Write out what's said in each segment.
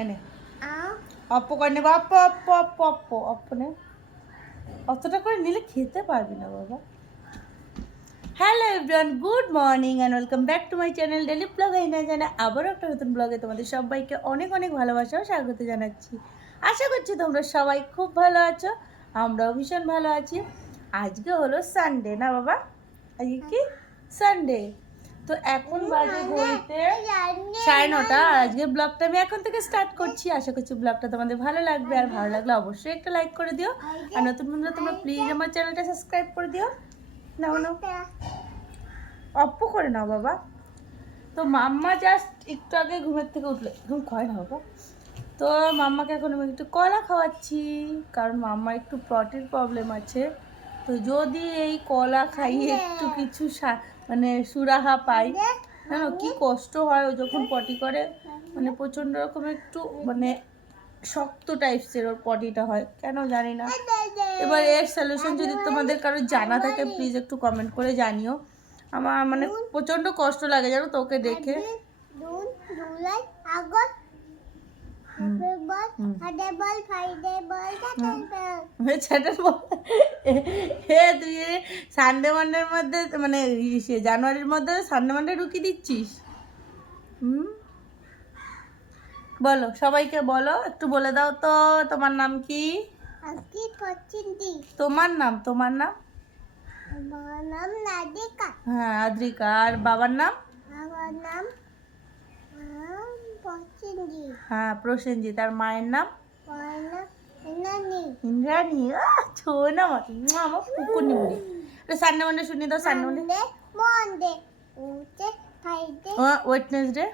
এনে অপ্প করে নেবো, Oppo Oppo Oppo Oppo Oppo নে। অতটা করে নিলে খেতে পারবি না বাবা। Hello everyone, good morning and welcome back to my channel daily blog. এই না জানা আবারও একটা নতুন ব্লগে তোমাদের সবাইকে অনেক অনেক ভালোবাসা ও স্বাগত জানাচ্ছি। আশা করছি তোমরা সবাই খুব ভালো আছো, আমরাও ভীষণ ভালো আছি। আজকে হলো সানডে না বাবা, আজকে কি সানডে। তো এখন বাজে ঘড়িতে 9:30। আর আজকের ব্লগটা আমি এখন থেকে স্টার্ট করছি। আশা করছি ব্লগটা তোমাদের ভালো লাগবে, আর ভালো লাগলে অবশ্যই একটা লাইক করে দিও, আর নতুন বন্ধুরা তোমরা প্লিজ আমার চ্যানেলটা সাবস্ক্রাইব করে দিও। নাও নাও অপ্প করে নাও বাবা। তো মাম্মা জাস্ট একটু আগে ঘুমের থেকে উঠলে, ঘুম খায় না বাবা। তো মাম্মাকে এখন আমি একটু কলা খাওয়াচ্ছি, কারণ মাম্মার একটু প্রোটিন প্রবলেম আছে। তো যদি এই কলা খাইয়ে একটু কিছু মানে সুরাহা পাই, জানো কি কষ্ট হয় ও যখন পটি করে, মানে প্রচণ্ড রকম একটু মানে শক্ত টাইপসের ওর পটিটা হয়, কেন জানি না। এবার এর সলিউশন যদি তোমাদের কারো জানা থাকে প্লিজ একটু কমেন্ট করে জানিও। আমার মানে প্রচণ্ড কষ্ট লাগে জানো তোকে দেখে। তুই সানডে মানডের মধ্যে মানে জানুয়ারির মধ্যে সানডে মানডে ঢুকিয়ে দিচ্ছিস। বলো সবাইকে, বলো একটু বলে দাও তো, তোমার নাম কি? তোমার নাম, তোমার নাম? হ্যাঁ আদ্রিকা। আর বাবার নাম? হ্যাঁ প্রসেনজিৎ। আর মায়ের নাম? ইন্দ্রাণী। ছোনা আমার পুকুর নিবুড়ি। সানডে মানডে শুনিয়ে দাও। Sunday Monday, Wednesday,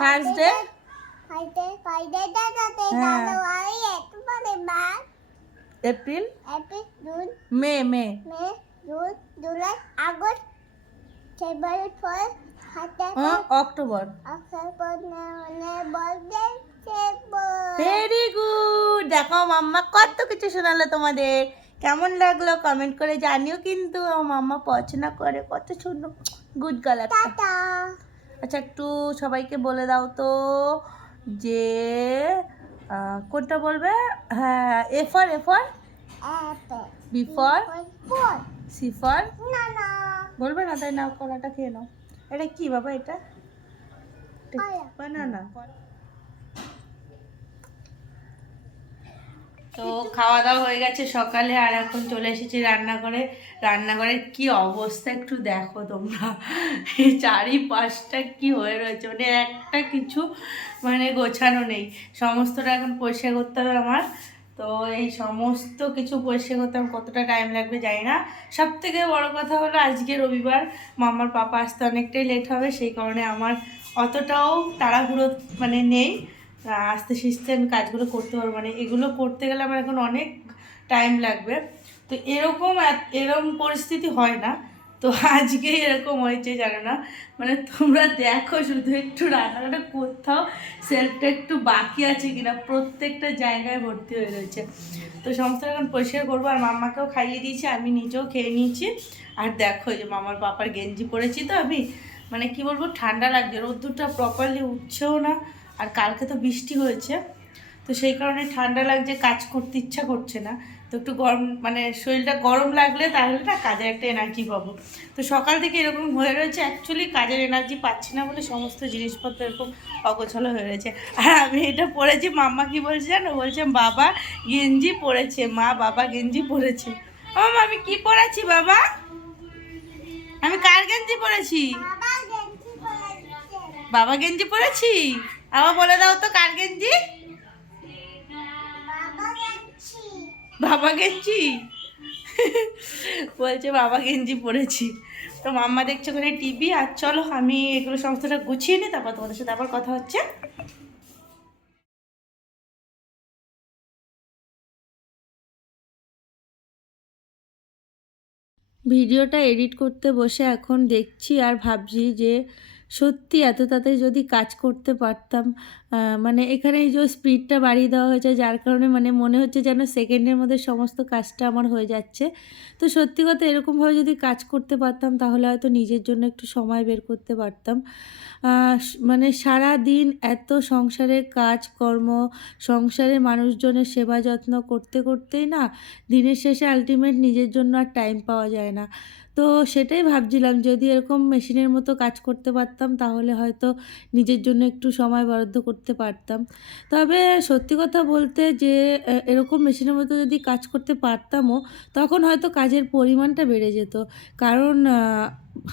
Thursday, April, May, October. Very good. দেখো মাম্মা কত কিছু শোনালো তোমাদের, কেমন লাগলো কমেন্ট করে জানিও কিন্তু। মাম্মা পছন্দ করে, কত সুন্দর গুড গার্ল একটা। আচ্ছা একটু সবাইকে বলে দাও তো যে কোনটা বলবে? হ্যাঁ A for B for C for. বলবে না তাই না? কলাটা খেয়ে নাও। এটা কি বাবা? এটা বানানা। তো খাওয়া দাওয়া হয়ে গেছে সকালে, আর এখন চলে এসেছি রান্নাঘরে। রান্নাঘরের কি অবস্থা একটু দেখো তোমরা, এই চারিপাশটা কি হয়ে রয়েছে, মানে একটা কিছু মানে গোছানো নেই। সমস্তটা এখন পরিষ্কার করতে হবে আমার। তো এই সমস্ত কিছু পরিষ্কার করতে আমার কতটা টাইম লাগবে জানি না। সব থেকে বড়ো কথা হলো আজকে রবিবার, মামার পাপা আসতে অনেকটাই লেট হবে, সেই কারণে আমার অতটাও তাড়াহুড়ো মানে নেই। আস্তে শিস্তে আমি কাজগুলো করতে পারবো, মানে এগুলো করতে গেলে আমার এখন অনেক টাইম লাগবে। তো এরকম পরিস্থিতি হয় না, তো আজকে এরকম হয়েছে জানো না। মানে তোমরা দেখো শুধু একটু রান্নাটা কোথাও সেলফটা একটু বাকি আছে কিনা, প্রত্যেকটা জায়গায় ভর্তি হয়ে রয়েছে। তো সমস্ত এখন পরিষ্কার করবো, আর মাম্মাকেও খাইয়ে দিয়েছি, আমি নিজেও খেয়ে নিয়েছি। আর দেখো যে মামার পাপার গেঞ্জি পরেছি, তো আমি মানে কি বলবো, ঠান্ডা লাগছে, রোদ্দুরটা প্রপারলি উঠছেও না, আর কালকে তো বৃষ্টি হয়েছে, তো সেই কারণে ঠান্ডা লাগছে, কাজ করতে ইচ্ছা করছে না। তো একটু গরম মানে শরীরটা গরম লাগলে তাহলে না কাজের একটা এনার্জি পাবো। তো সকাল থেকে এরকম হয়ে রয়েছে, অ্যাকচুয়ালি কাজের এনার্জি পাচ্ছি না বলে সমস্ত জিনিসপত্র এরকম অগোছালো হয়ে রয়েছে। আর আমি এটা পরেছি, মাম্মা কি বলছে জানো? বলছে বাবা গেঞ্জি পরেছে, মা বাবা গেঞ্জি পরেছে। মামা আমি কি পরেছি বাবা? আমি কার গেঞ্জি পরেছি? বাবা গেঞ্জি পরেছি। আবার বলে দাও তো কার গেঞ্জি? বাবা গেঞ্জি বলছে বাবা গেঞ্জি পরেছি। তো মাম্মা দেখছো ওখানে টিভি। আর চলো আমি এগুলো সমস্তটা গুছিয়ে নিই, তারপর তোমাদের সাথে আবার কথা হচ্ছে। ভিডিওটা এডিট করতে বসে এখন দেখছি আর ভাবছি যে সত্যি এত তাড়াতাড়ি যদি কাজ করতে পারতাম। মানে এখানে এই যে স্পিডটা বাড়িয়ে দেওয়া হয়েছে, যার কারণে মানে মনে হচ্ছে যেন সেকেন্ডের মধ্যে সমস্ত কাজটা আমার হয়ে যাচ্ছে। তো সত্যি কথা এরকমভাবে যদি কাজ করতে পারতাম তাহলে হয়তো নিজের জন্য একটু সময় বের করতে পারতাম। মানে সারাদিন এত সংসারের কাজকর্ম, সংসারের মানুষজনের সেবা যত্ন করতে করতেই না দিনের শেষে আল্টিমেট নিজের জন্য আর টাইম পাওয়া যায় না। তো সেটাই ভাবছিলাম, যদি এরকম মেশিনের মতো কাজ করতে পারতাম তাহলে হয়তো নিজের জন্য একটু সময় বরাদ্দ করতে পারতাম। তবে সত্যি কথা বলতে যে এরকম মেশিনের মতো যদি কাজ করতে পারতামও, তখন হয়তো কাজের পরিমাণটা বেড়ে যেত। কারণ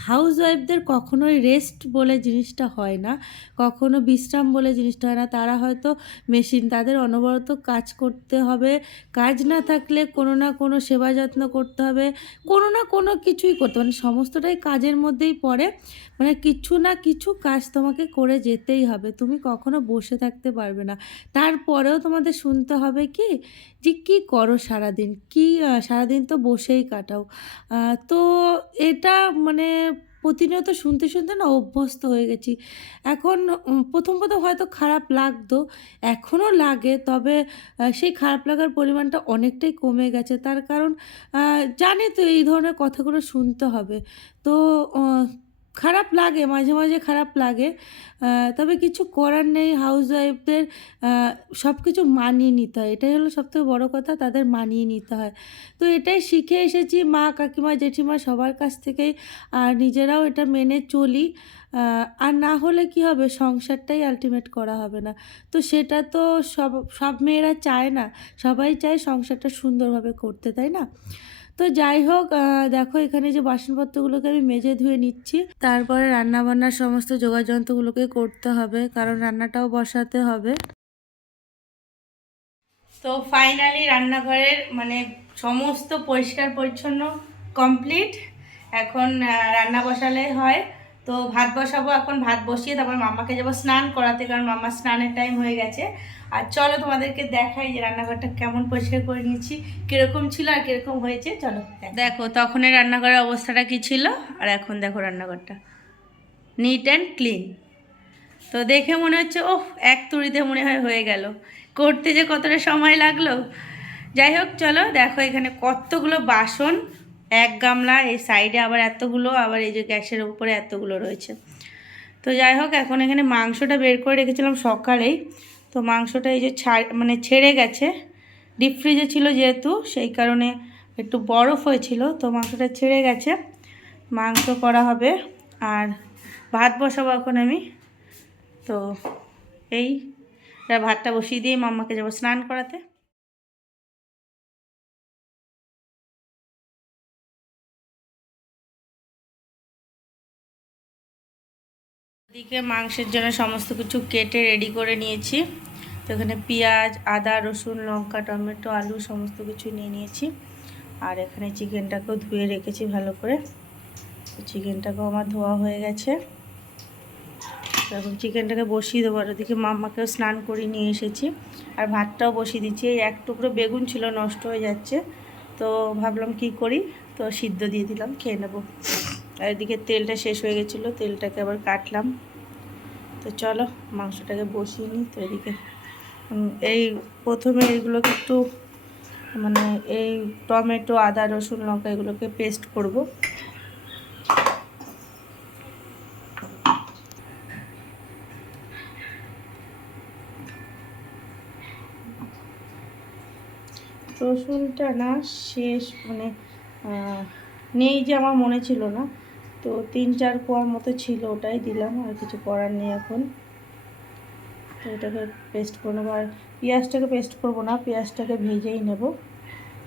হাউসওয়াইফদের কখনোই রেস্ট বলে জিনিসটা হয় না, কখনো বিশ্রাম বলে জিনিসটা হয় না। তারা হয়তো মেশিন, তাদের অনবরত কাজ করতে হবে। কাজ না থাকলে কোনো না কোনো সেবা যত্ন করতে হবে, কোনো না কোনো কিছুই করতে, মানে সমস্তটাই কাজের মধ্যেই পড়ে। মানে কিছু না কিছু কাজ তোমাকে করে যেতেই হবে, তুমি কখনো বসে থাকতে পারবে না। তারপরেও তোমাদের শুনতে হবে কি যে কী করো সারাদিন, কি সারাদিন তো বসেই কাটাও। তো এটা মানে প্রতিনিয়ত শুনতে শুনতে না অভ্যস্ত হয়ে গেছি। এখন প্রথম হয়তো খারাপ লাগতো, এখনও লাগে, তবে সেই খারাপ লাগার পরিমাণটা অনেকটাই কমে গেছে। তার কারণ জানি তো এই ধরনের কথাগুলো শুনতে হবে। তো অ খারাপ লাগে, মাঝে মাঝে খারাপ লাগে। তবে কিছু করার নেই, হাউসওয়াইফদের সব কিছু মানিয়ে নিতে হয়। এটাই হলো সবথেকে বড় কথা, তাদের মানিয়ে নিতে হয়। তো এটাই শিখে এসেছি মা, কাকিমা, জেঠিমা সবার কাছ থেকেই। আর নিজেরাও এটা মেনে চলি। আর না হলে কি হবে, সংসারটাই আল্টিমেট করা হবে না। তো সেটা তো সব সব মেয়েরা চায় না। সবাই চায় সংসারটা সুন্দরভাবে করতে, তাই না? তো যাই হোক, দেখো এখানে যে বাসনপত্রগুলোকে আমি মেজে ধুয়ে নিচ্ছি। তারপরে রান্নাবান্নার সমস্ত যোগাযন্ত্রগুলোকে করতে হবে, কারণ রান্নাটাও বসাতে হবে। তো ফাইনালি রান্নাঘরের মানে সমস্ত পরিষ্কার পরিচ্ছন্ন কমপ্লিট। এখন রান্না বসালে হয়। তো ভাত বসাবো, এখন ভাত বসিয়ে তারপর মাম্মাকে যাবো স্নান করাতে, কারণ মাম্মার স্নানের টাইম হয়ে গেছে। আর চলো তোমাদেরকে দেখাই যে রান্নাঘরটা কেমন পরিষ্কার করে নিয়েছি, কীরকম ছিল আর কীরকম হয়েছে। চলো দেখো তখনের রান্নাঘরের অবস্থাটা কী ছিল, আর এখন দেখো রান্নাঘরটা নিট অ্যান্ড ক্লিন। তো দেখে মনে হচ্ছে ওহ, এক তুড়িতে মনে হয় হয়ে গেল, করতে যে কতটা সময় লাগলো। যাই হোক চলো দেখো এখানে কতগুলো বাসন, এক গামলা, এই সাইডে আবার এতগুলো, আবার এই যে গ্যাসের উপরে এতগুলো রয়েছে। তো যাই হোক এখন এখানে মাংসটা বের করে রেখেছিলাম সকালেই। তো মাংসটা এই যে মানে ছেড়ে গেছে, ডিপ ফ্রিজে ছিল যেহেতু, সেই কারণে একটু বরফ হয়েছিল, তো মাংসটা ছেড়ে গেছে। মাংস করা হবে আর ভাত বসাবো এখন আমি। তো এই ভাতটা বসিয়ে দিয়ে মাম্মাকে যাবো স্নান করাতে। এদিকে মাংসের জন্য সমস্ত কিছু কেটে রেডি করে নিয়েছি। তো এখানে পেঁয়াজ, আদা, রসুন, লঙ্কা, টমেটো, আলু সমস্ত কিছু নিয়ে নিয়েছি। আর এখানে চিকেনটাকেও ধুয়ে রেখেছি ভালো করে। তো চিকেনটাকেও আমার ধোয়া হয়ে গেছে। এখন চিকেনটাকে বসিয়ে দেবো। আর ওদিকে মাম্মাকেও স্নান করে নিয়ে এসেছি, আর ভাতটাও বসিয়ে দিচ্ছি। এই এক টুকরো বেগুন ছিল, নষ্ট হয়ে যাচ্ছে, তো ভাবলাম কি করি, তো সিদ্ধ দিয়ে দিলাম, খেয়ে নেবো। আর এদিকে তেলটা শেষ হয়ে গেছিলো, তেলটাকে আবার কাটলাম। তো চলো মাংসটাকে বসিয়ে নিই। তো এদিকে এই প্রথমে এইগুলোকে একটু মানে এই টমেটো, আদা, রসুন, লঙ্কা এগুলোকে পেস্ট করব। রসুনটা না শেষ মানে নেই, যে আমার মনে ছিল না, তো 3-4 কোয়ার মতো ছিল, ওটাই দিলাম, আর কিছু করার নেই এখন। তো এটাকে পেস্ট করে নেবো। আর পেঁয়াজটাকে পেস্ট করব না, পেঁয়াজটাকে ভেজেই নেব।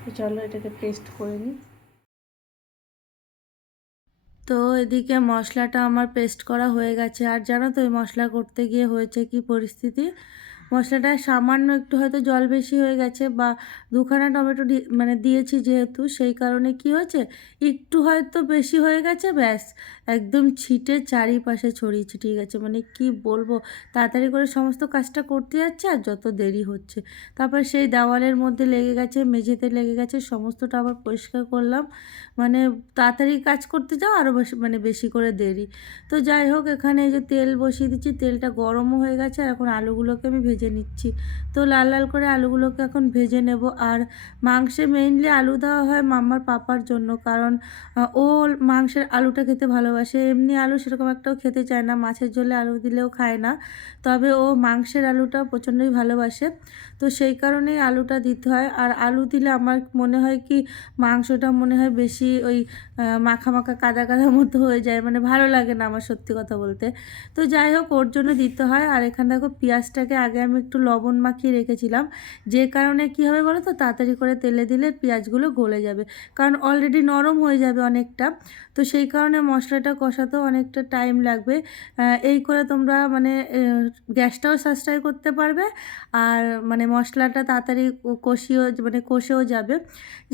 তো চলো এটাকে পেস্ট করে নিই। তো এদিকে মশলাটা আমার পেস্ট করা হয়ে গেছে। আর জানো তো এই মশলা করতে গিয়ে হয়েছে কি পরিস্থিতি, মশলাটা সামান্য একটু হয়তো জল বেশি হয়ে গেছে, বা দুখানা টমেটো মানে দিয়েছি যেহেতু, সেই কারণে কি হয়েছে, একটু হয়তো বেশি হয়ে গেছে, ব্যাস একদম ছিটে চারিপাশে ছড়িয়ে ছিটিয়ে গেছে। মানে কি বলবো, তাড়াতাড়ি করে সমস্ত কাজটা করতে যাচ্ছে আর যত দেরি হচ্ছে। তারপর সেই দেওয়ালের মধ্যে লেগে গেছে, মেঝেতে লেগে গেছে, সমস্তটা আবার পরিষ্কার করলাম। মানে তাড়াতাড়ি কাজ করতে যাও আরও বেশি, মানে বেশি করে দেরি। তো যাই হোক, এখানে এই যে তেল বসিয়ে দিচ্ছি, তেলটা গরমও হয়ে গেছে, আর এখন আলুগুলোকে আমি ভেজে নিচ্ছি। তো লাল লাল করে আলুগুলোকে এখন ভেজে নেব। আর মাংসে মেইনলি আলু দেওয়া হয় মাম্মার পাপার জন্য, কারণ ও মাংসের আলুটা খেতে ভালোবাসে। এমনি আলু সেরকম একটাও খেতে চায় না, মাছের ঝোলে আলু দিলেও খায় না, তবে ও মাংসের আলুটা প্রচণ্ডই ভালোবাসে। তো সেই কারণেই আলুটা দিতে হয়। আর আলু দিলে আমার মনে হয় কি, মাংসটা মনে হয় বেশি ওই মাখা মাখা কাদা কাদা মতো হয়ে যায়, মানে ভালো লাগে না আমার, সত্যি কথা বলতে। তো যাই হোক, ওর জন্য দিতে হয়। আর এখানে দেখো, পেঁয়াজটাকে আগে আমি একটু লবণ মাখিয়ে রেখেছিলাম, যে কারণে কী হবে বলো তো, তাড়াতাড়ি করে তেলে দিলে পেঁয়াজগুলো গলে যাবে, কারণ অলরেডি নরম হয়ে যাবে অনেকটা। তো সেই কারণে মশলাটা কষাতেও অনেকটা টাইম লাগবে। এই করে তোমরা মানে গ্যাসটাও সাশ্রয় করতে পারবে, আর মানে মশলাটা তাড়াতাড়ি কষেও যাবে।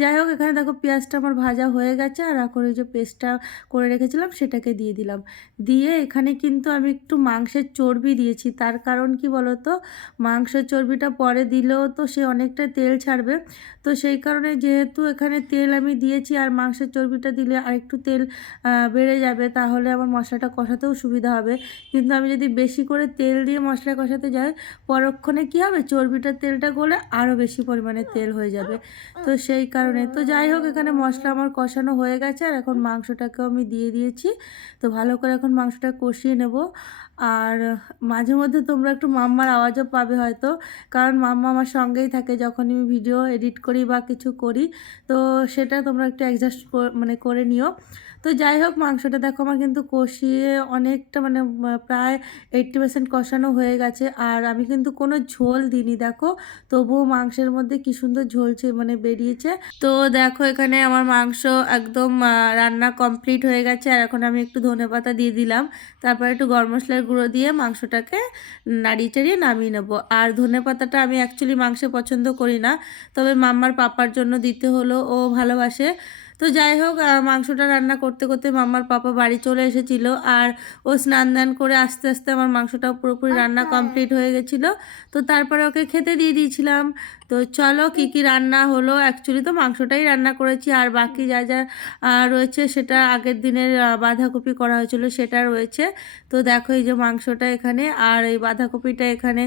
যাই হোক, এখানে দেখো পেঁয়াজটা আমার ভাজা হয়ে গেছে, আর এখন ওই যে পেস্টটা করে রেখেছিলাম সেটাকে দিয়ে দিলাম। দিয়ে এখানে কিন্তু আমি একটু মাংসের চর্বি দিয়েছি, তার কারণ কি বলো তো, মাংসের চর্বিটা পরে দিলেও তো সে অনেকটা তেল ছাড়বে। তো সেই কারণে যেহেতু এখানে তেল আমি দিয়েছি, আর মাংসের চর্বিটা দিলে আরেকটু তেল বেড়ে যাবে, তাহলে আমার মশলাটা কষাতেও সুবিধা হবে। কিন্তু আমি যদি বেশি করে তেল দিয়ে মশলা কষাতে যাই, পরক্ষণে কী হবে, চর্বিটার তেলটা গলে আরও বেশি পরিমাণে তেল হয়ে যাবে। তো সেই কারণে, তো যাই হোক, এখানে মশলা আমার কষানো হয়ে গেছে, আর এখন মাংসটাকেও আমি দিয়ে দিয়েছি। তো ভালো করে এখন মাংসটা কষিয়ে নেব। আর মাঝে মধ্যে তোমরা একটু মাম্মার আওয়াজও পাবে হয়তো, কারণ মাম্মা আমার সঙ্গেই থাকে যখন আমি ভিডিও এডিট করি বা কিছু করি। তো সেটা তোমরা একটু অ্যাডজাস্ট মানে করে নিও। তো যাই হোক, মাংসটা দেখো আমার কিন্তু কষিয়ে অনেকটা, মানে প্রায় 80% কষানো হয়ে গেছে। আর আমি কিন্তু কোনো ঝোল দিইনি দেখো, তবুও মাংসের মধ্যে কি সুন্দর ঝোলছে মানে বেরিয়েছে। তো দেখো, এখানে আমার মাংস একদম রান্না কমপ্লিট হয়ে গেছে। আর এখন আমি একটু ধনেপাতা দিয়ে দিলাম, তারপর একটু গরম মশলার গুঁড়ো দিয়ে মাংসটাকে নাড়িয়ে চাড়িয়ে নামিয়ে নেবো। আর ধনেপাতাটা আমি অ্যাকচুয়ালি মাংসে পছন্দ করি না, তবে মাম্মার পাপার জন্য দিতে হলো, ও ভালোবাসে। তো যাই হোক, মাংসটা রান্না করতে করতে মাম্মার পাপা বাড়ি চলে এসেছিল, আর ও স্নান দান করে আস্তে আস্তে আমার মাংসটা পুরোপুরি রান্না কমপ্লিট হয়ে গেছিলো। তো তারপরে ওকে খেতে দিয়ে দিয়েছিলাম। তো চলো, কি কি রান্না হলো, অ্যাকচুয়ালি তো মাংসটাই রান্না করেছি, আর বাকি যা যা রয়েছে সেটা আগের দিনের বাঁধাকপি করা হয়েছিল সেটা রয়েছে। তো দেখো, এই যে মাংসটা এখানে, আর এই বাঁধাকপিটা এখানে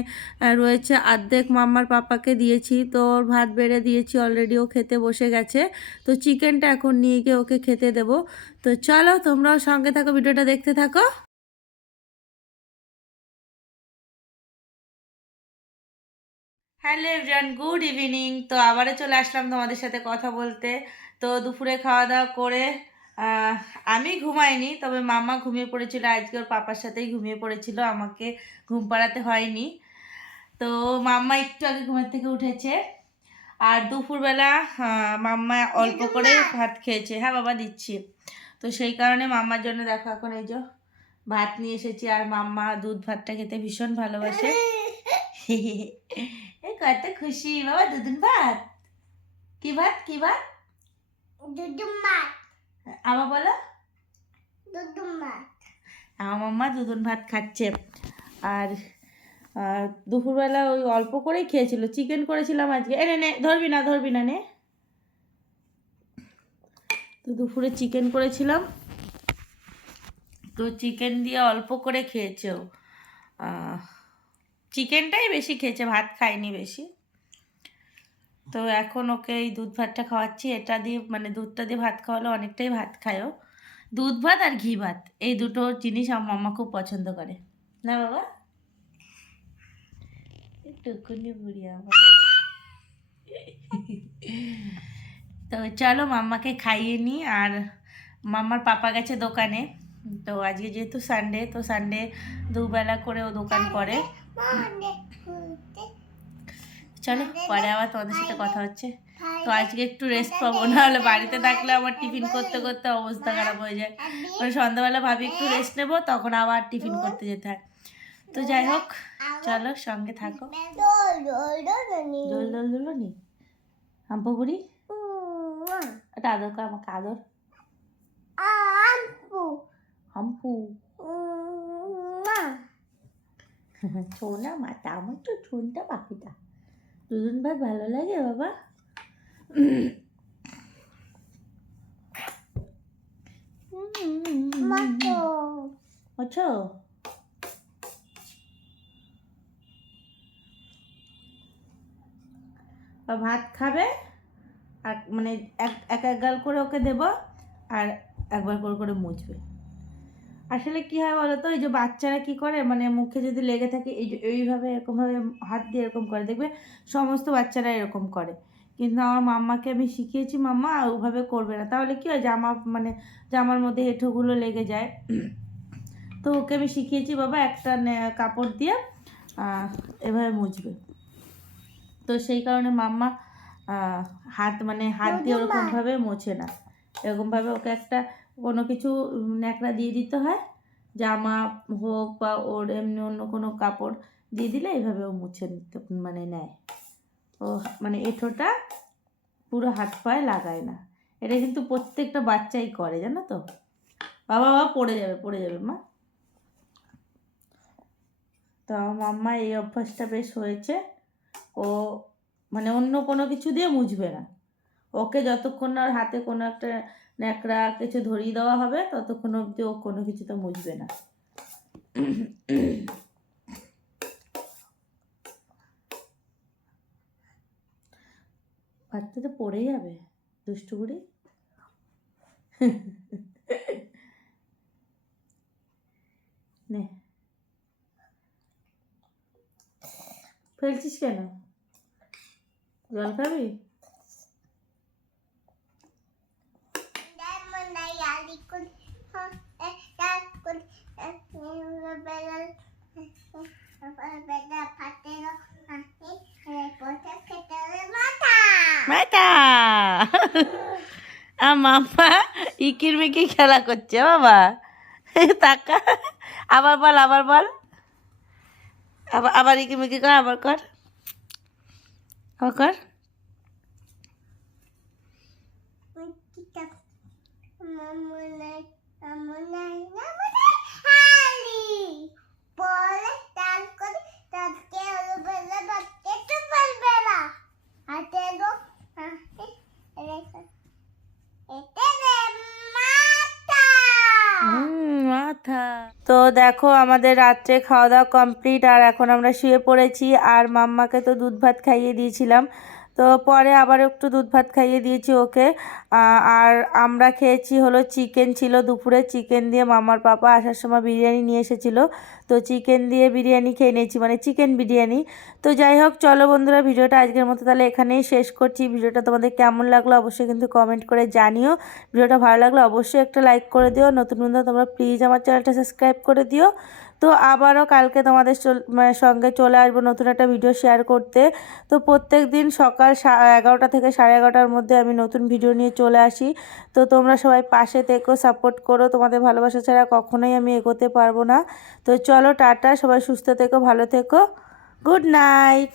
রয়েছে অর্ধেক মাম্মার পাপাকে দিয়েছি। তো ওর ভাত বেড়ে দিয়েছি অলরেডি, ও খেতে বসে গেছে। তো চিকেনটা এখন নিয়ে গিয়ে ওকে খেতে দেবো। তো চলো, তোমরাও সঙ্গে থাকো, ভিডিওটা দেখতে থাকো। Hello everyone, good evening. তো আবারও চলে আসলাম তোমাদের সাথে কথা বলতে। তো দুপুরে খাওয়া দাওয়া করে আহ, আমি ঘুমাইনি, তবে মামা ঘুমিয়ে পড়েছিল, আজকে ওর পাপার সাথেই ঘুমিয়ে পড়েছিল, আমাকে ঘুম পাড়াতে হয়নি। তো মাম্মা একটু আগে ঘুমের থেকে উঠেছে। আর দুপুরবেলা মাম্মা অল্প করে ভাত খেয়েছে। হ্যাঁ বাবা, দিচ্ছি। তো সেই কারণে মাম্মার জন্য দেখো এখন এই যে ভাত নিয়ে এসেছি, আর মাম্মা দুধ ভাতটা খেতে ভীষণ ভালোবাসে। এ কত খুশি বাবা, দুধ ভাত। কি ভাত, কি ভাত? দুধ ভাত। আবার বলো, দুধ ভাত। আমার মাম্মা দুধ ভাত খাচ্ছে। আর দুপুরবেলা ওই অল্প করেই খেয়েছিল, চিকেন করেছিলাম আজকে। এ নে নে, ধরবি না ধরবি না, নে। তো দুপুরে চিকেন করেছিলাম, তো চিকেন দিয়ে অল্প করে খেয়েছে ও। চিকেনটাই বেশি খেয়েছে, ভাত খায়নি বেশি। তো এখন ওকে এই দুধ ভাতটা খাওয়াচ্ছি, এটা দিয়ে মানে দুধটা দিয়ে ভাত খাওয়ালে অনেকটাই ভাত খায় ও। দুধ ভাত আর ঘি ভাত, এই দুটো জিনিস আমার মাম্মা খুব পছন্দ করে, না বাবা? টুকুনি বুড়ি আমার। তো চলো, মাম্মাকে খাইয়ে নিই। আর মাম্মার পাপা গেছে দোকানে। তো আজকে যেহেতু সানডে, তো সানডে দুবেলা করে ও দোকান করে। চলো, পরে আবার তোমাদের সাথে কথা হচ্ছে। তো আজকে একটু রেস্ট পাবো, নাহলে বাড়িতে থাকলে আমার টিফিন করতে করতে অবস্থা খারাপ হয়ে যায়। মানে সন্ধ্যাবেলা ভাবি একটু রেস্ট নেবো, তখন আবার টিফিন করতে যেতে হয়। তো যাই হোক, চলো সঙ্গে থাকো। দোল দোল দোল নি হাম্পু বুড়ি, এটা আদর কর আমাকে, আদর। হাম্পু ছোনা মাতা, আমার তো চুনটা পাখিটা। দুদিন ভাত ভালো লাগে বাবা। আচ্ছা, ভাত খাবে আর মানে এক গাল করে ওকে দেব, আর একবার করে করে মুছবে। আসলে কি হয় বলো তো, এই যে বাচ্চারা কি করে, মানে মুখে যদি লেগে থাকে এই যে এইভাবে এরকমভাবে হাত দিয়ে এরকম করে, দেখবে সমস্ত বাচ্চারা এরকম করে। কিন্তু আমার মাম্মাকে আমি শিখিয়েছি, মাম্মা ওভাবে করবে না, তাহলে কি হয় মানে জামার মধ্যে এঁঠোগুলো লেগে যায়। তো ওকে আমি শিখিয়েছি বাবা একটা কাপড় দিয়ে এভাবে মুছবে। তো সেই কারণে মাম্মা হাত দিয়ে ওরকমভাবে মোছে না, এরকমভাবে ওকে একটা কোনো কিছু ন্যাকড়া দিয়ে দিতে হয়, জামা হোক বা ওর এমনি অন্য কোনো কাপড় দিয়ে দিলে এইভাবে ও মুছে নিতে নেয়। ও এঁঠোটা পুরো হাত পায়ে লাগায় না। এটা কিন্তু প্রত্যেকটা বাচ্চাই করে, জানো তো। বাবা পড়ে যাবে মা। তো আমার মাম্মা এই অভ্যাসটা বেশ হয়েছে। ও অন্য কোনো কিছু দিয়ে মুছবে না। ওকে যতক্ষণ না ওর হাতে কোনো একটা ন্যাকড়া কিছু ধরিয়ে দেওয়া হবে ততক্ষণ অবধি ও কোনো কিছুতে মুছবে না। বাচ্চা তো পড়ে যাবে, দুষ্টু বুড়ি। নে, ফেলছিস কেন? জল খাবি? মাম্মা ইকির মিকি খেলা করছে বাবা, তাকা। আবার বল আবার ইকির মিকি কর, আবার কর। তো দেখো আমাদের রাত্রে খাওয়া দাওয়া কমপ্লিট, আর এখন আমরা শুয়ে পড়েছি। আর মাম্মাকে তো দুধ ভাত খাইয়ে দিয়েছিলাম, তো পরে আবার একটু দুধ ভাত খাইয়ে দিয়েছি ওকে। আর আমরা খেয়েছি হলো চিকেন ছিল দুপুরে, চিকেন দিয়ে মামার পাপা আসার সময় বিরিয়ানি নিয়ে এসেছিলো, তো চিকেন দিয়ে বিরিয়ানি খেয়ে নিয়েছি, চিকেন বিরিয়ানি। তো যাই হোক, চলো বন্ধুরা, ভিডিওটা আজকের মতো তাহলে এখানেই শেষ করছি। ভিডিওটা তোমাদের কেমন লাগলো অবশ্যই কিন্তু কমেন্ট করে জানিও। ভিডিওটা ভালো লাগলে অবশ্যই একটা লাইক করে দিও। নতুন বন্ধু তোমরা প্লিজ আমার চ্যানেলটা সাবস্ক্রাইব করে দিও। তো আবারও কালকে তোমাদের সঙ্গে চলে আসবো নতুন একটা ভিডিও শেয়ার করতে। তো প্রত্যেক দিন সকাল 11টা থেকে 11:30টার মধ্যে আমি নতুন ভিডিও নিয়ে চলে আসি। তো তোমরা সবাই পাশে থেকো, সাপোর্ট করো, তোমাদের ভালোবাসা ছাড়া কখনোই আমি এগোতে পারবো না। তো চলো টাটা, সবাই সুস্থ থেকো, ভালো থেকো, গুড নাইট।